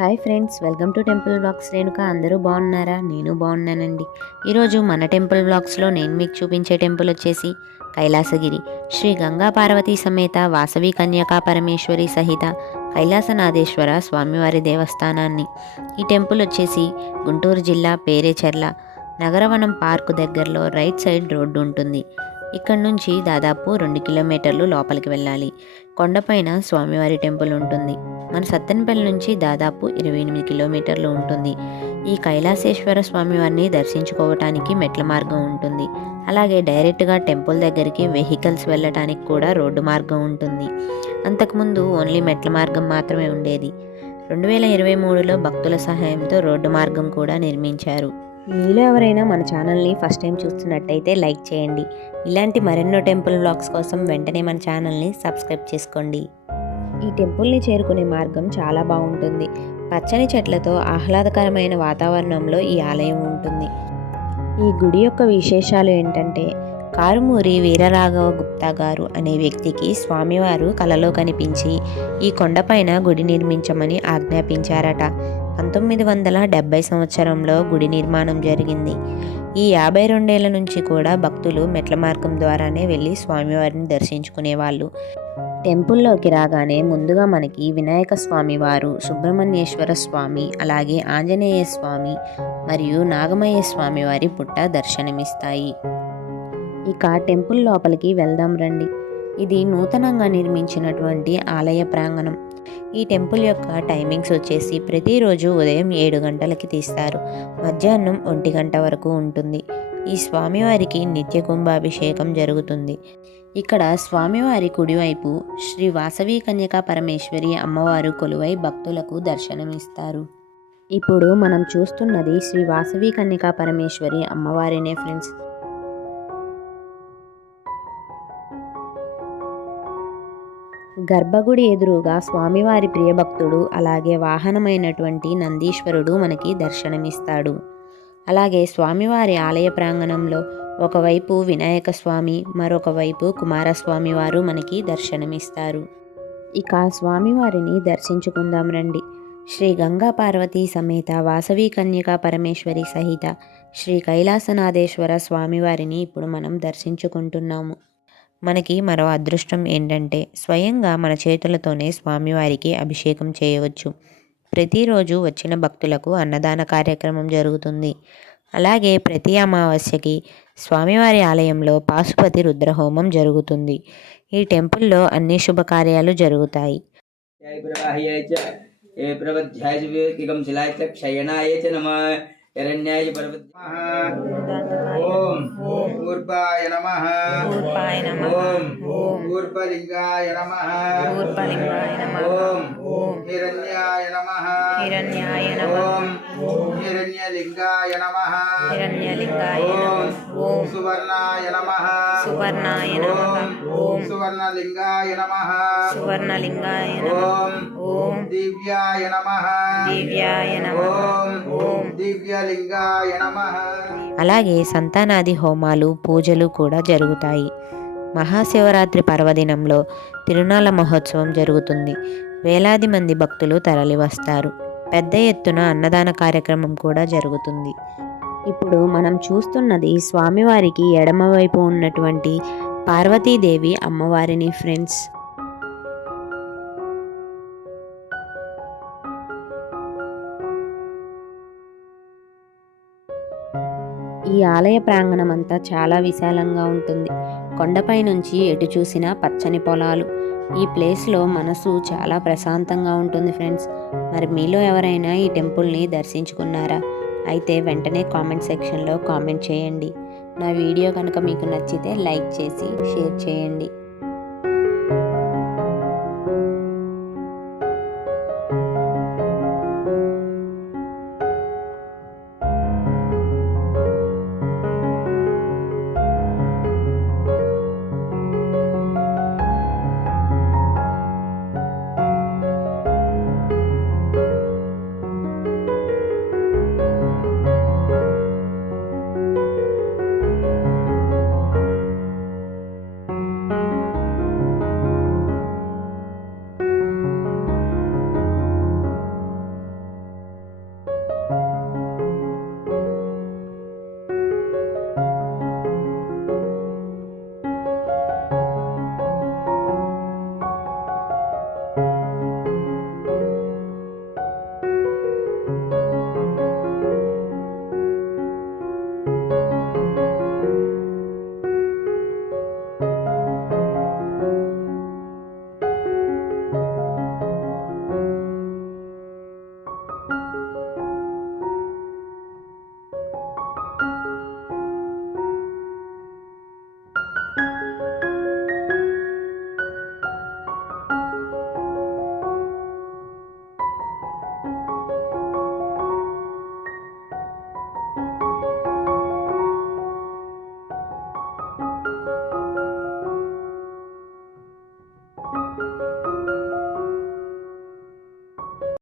Hi friends welcome to temple blogs. Renuka అందరూ బాగున్నారా? నేను బాగున్నానండి. ఈరోజు మన టెంపుల్ బ్లాగ్స్లో నేను మీకు చూపించే టెంపుల్ వచ్చేసి కైలాసగిరి. శ్రీ గంగా పార్వతీ సమేత వాసవి కన్యకా పరమేశ్వరి సహిత కైలాసనాథేశ్వర స్వామివారి దేవస్థానాన్ని. ఈ టెంపుల్ వచ్చేసి గుంటూరు జిల్లా పేరేచెర్ల నగరవనం పార్కు దగ్గరలో రైట్ సైడ్ రోడ్డు ఉంటుంది. ఇక్కడ నుంచి దాదాపు రెండు కిలోమీటర్లు లోపలికి వెళ్ళాలి. కొండపైన స్వామివారి టెంపుల్ ఉంటుంది. మన సత్తెనపల్లి నుంచి దాదాపు ఇరవై ఎనిమిది కిలోమీటర్లు ఉంటుంది. ఈ కైలాసేశ్వర స్వామివారిని దర్శించుకోవటానికి మెట్ల మార్గం ఉంటుంది. అలాగే డైరెక్ట్గా టెంపుల్ దగ్గరికి వెహికల్స్ వెళ్ళటానికి కూడా రోడ్డు మార్గం ఉంటుంది. అంతకుముందు ఓన్లీ మెట్ల మార్గం మాత్రమే ఉండేది. రెండు వేల ఇరవై మూడులో భక్తుల సహాయంతో రోడ్డు మార్గం కూడా నిర్మించారు. మీలో ఎవరైనా మన ఛానల్ని ఫస్ట్ టైం చూస్తున్నట్టయితే లైక్ చేయండి. ఇలాంటి మరెన్నో టెంపుల్ బ్లాగ్స్ కోసం వెంటనే మన ఛానల్ని సబ్స్క్రైబ్ చేసుకోండి. ఈ టెంపుల్ని చేరుకునే మార్గం చాలా బాగుంటుంది. పచ్చని చెట్లతో ఆహ్లాదకరమైన వాతావరణంలో ఈ ఆలయం ఉంటుంది. ఈ గుడి యొక్క విశేషాలు ఏంటంటే కారుమూరి వీరరాఘవ గుప్తా గారు అనే వ్యక్తికి స్వామివారు కలలో కనిపించి ఈ కొండపైన గుడి నిర్మించమని ఆజ్ఞాపించారట. పంతొమ్మిది వందల డెబ్బై సంవత్సరంలో గుడి నిర్మాణం జరిగింది. ఈ యాభై రెండేళ్ళ నుంచి కూడా భక్తులు మెట్ల మార్గం ద్వారానే వెళ్ళి స్వామివారిని దర్శించుకునేవాళ్ళు. టెంపుల్లోకి రాగానే ముందుగా మనకి వినాయక స్వామి వారు సుబ్రహ్మణ్యేశ్వర స్వామి అలాగే ఆంజనేయ స్వామి మరియు నాగమయ్య స్వామి వారి పుట్ట దర్శనమిస్తాయి. ఇక టెంపుల్ లోపలికి వెళ్దాం రండి. ఇది నూతనంగా నిర్మించినటువంటి ఆలయ ప్రాంగణం. ఈ టెంపుల్ యొక్క టైమింగ్స్ వచ్చేసి ప్రతిరోజు ఉదయం ఏడు గంటలకి తీస్తారు. మధ్యాహ్నం ఒంటి గంట వరకు ఉంటుంది. ఈ స్వామివారికి నిత్య కుంభాభిషేకం జరుగుతుంది. ఇక్కడ స్వామివారి కుడివైపు శ్రీ వాసవి కన్యకా పరమేశ్వరి అమ్మవారు కొలువై భక్తులకు దర్శనమిస్తారు. ఇప్పుడు మనం చూస్తున్నది శ్రీ వాసవి కన్యకా పరమేశ్వరి అమ్మవారినే ఫ్రెండ్స్. గర్భగుడి ఎదురుగా స్వామివారి ప్రియభక్తుడు అలాగే వాహనమైనటువంటి నందీశ్వరుడు మనకి దర్శనమిస్తాడు. అలాగే స్వామివారి ఆలయ ప్రాంగణంలో ఒకవైపు వినాయక స్వామి మరొక వైపు కుమారస్వామి వారు మనకి దర్శనమిస్తారు. ఇక స్వామివారిని దర్శించుకుందాం రండి. శ్రీ గంగా పార్వతీ సమేత వాసవి కన్యకా పరమేశ్వరి సహిత శ్రీ కైలాసనాథేశ్వర స్వామివారిని ఇప్పుడు మనం దర్శించుకుంటున్నాము. మనకి మరో అదృష్టం ఏంటంటే స్వయంగా మన చేతులతోనే స్వామివారికి అభిషేకం చేయవచ్చు. ప్రతిరోజు వచ్చిన భక్తులకు అన్నదాన కార్యక్రమం జరుగుతుంది. అలాగే ప్రతి అమావాస్యకి స్వామివారి ఆలయంలో పాశుపతి రుద్రహోమం జరుగుతుంది. ఈ టెంపుల్లో అన్ని శుభకార్యాలు జరుగుతాయి. ఏ ప్రవధ్యాయ శిలాయ చ క్షయణాయ చ నమ శరణ్యాయ ఓం ఊర్పాయ నమ ఊర్పాయ నమ ఓం ఓం ఊర్పలింగాయ నమ ఊర్పలింగాయ నమ ఓం ఓం హిరణ్యాయ నమ హిరణ్యాయ నమ ఓం హిరణ్యలింగాయ నమ హిరణ్యలింగాయ ఓం నమ ఓం సువర్ణాయ నమ సువర్ణాయ నమ ఓం సువర్ణలింగాయ నమ అలాగే సంతానాది హోమాలు పూజలు కూడా జరుగుతాయి. మహాశివరాత్రి పర్వదినంలో తిరునాళ్ళ మహోత్సవం జరుగుతుంది. వేలాది మంది భక్తులు తరలివస్తారు పెద్ద ఎత్తున అన్నదాన కార్యక్రమం కూడా జరుగుతుంది. ఇప్పుడు మనం చూస్తున్నది స్వామివారికి ఎడమవైపు ఉన్నటువంటి పార్వతీదేవి అమ్మవారిని ఫ్రెండ్స్. ఈ ఆలయ ప్రాంగణం అంతా చాలా విశాలంగా ఉంటుంది. కొండపై నుంచి ఎటు చూసినా పచ్చని పొలాలు. ఈ ప్లేస్లో మనసు చాలా ప్రశాంతంగా ఉంటుంది ఫ్రెండ్స్. మరి మీలో ఎవరైనా ఈ టెంపుల్ని దర్శించుకున్నారా? అయితే వెంటనే కామెంట్ సెక్షన్లో కామెంట్ చేయండి. నా వీడియో కనుక మీకు నచ్చితే లైక్ చేసి షేర్ చేయండి.